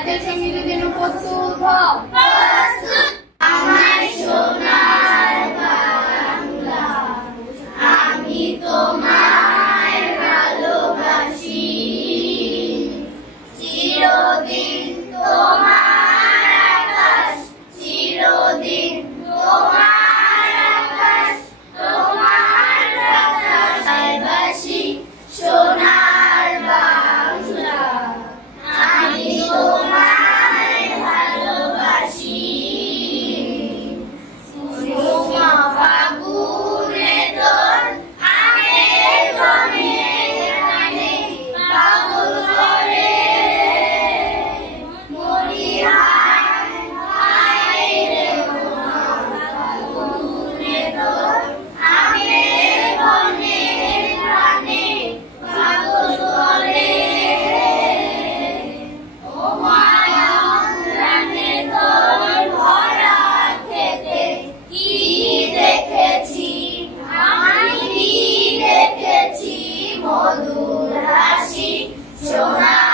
জাতীয় সঙ্গীতের জন্য প্রস্তুত হও। আমার সোনার বাংলা, আমি তোমায় ভালোবাসি, চিরদিন তোমার আকাশ, চিরদিন তোমার আকাশ, তোমার আকাশবাসী সোনার বাংলা, আমি তোমায় ভালোবাসি। ফাগুনে তোর আমের বনে গানে পাগল করে, মরি হায় হায় রে ফাগুনে তোর আমের বনে গানে পাগল করে। ও মায়ান রানে তোর ভরা খেতে কি দেখেছি, আমি কি দেখেছি, মধুর হাসি সোনা